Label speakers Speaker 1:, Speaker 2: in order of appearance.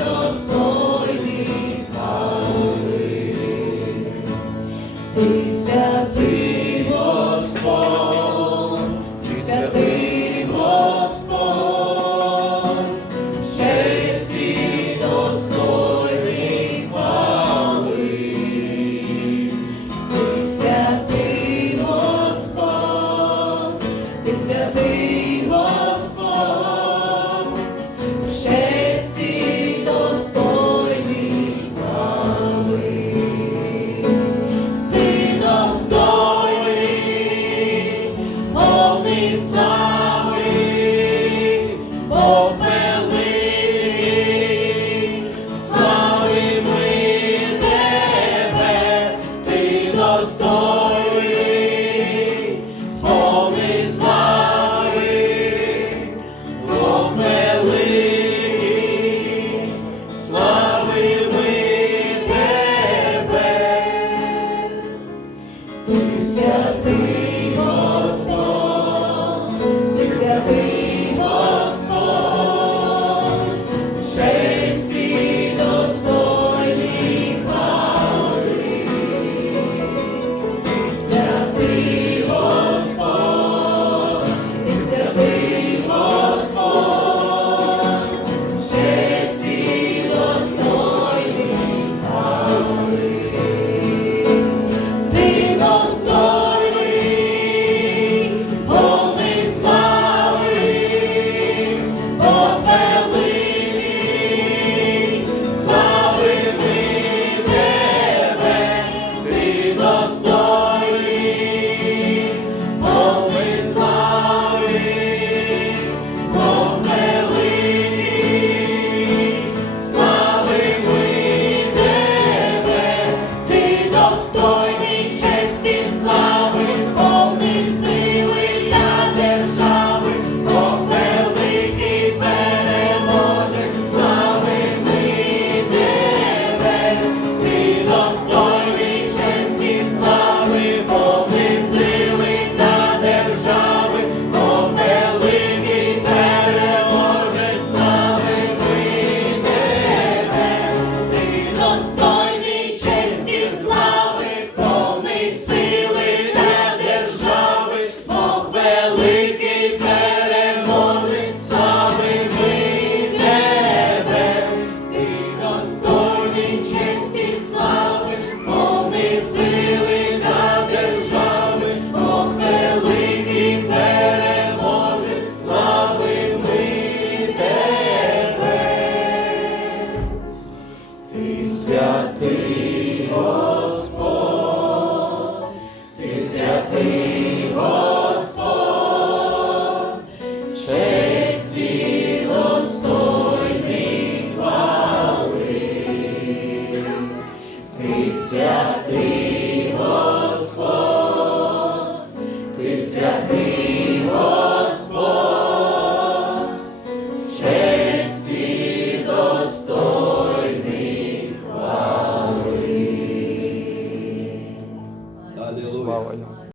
Speaker 1: Deus
Speaker 2: His love.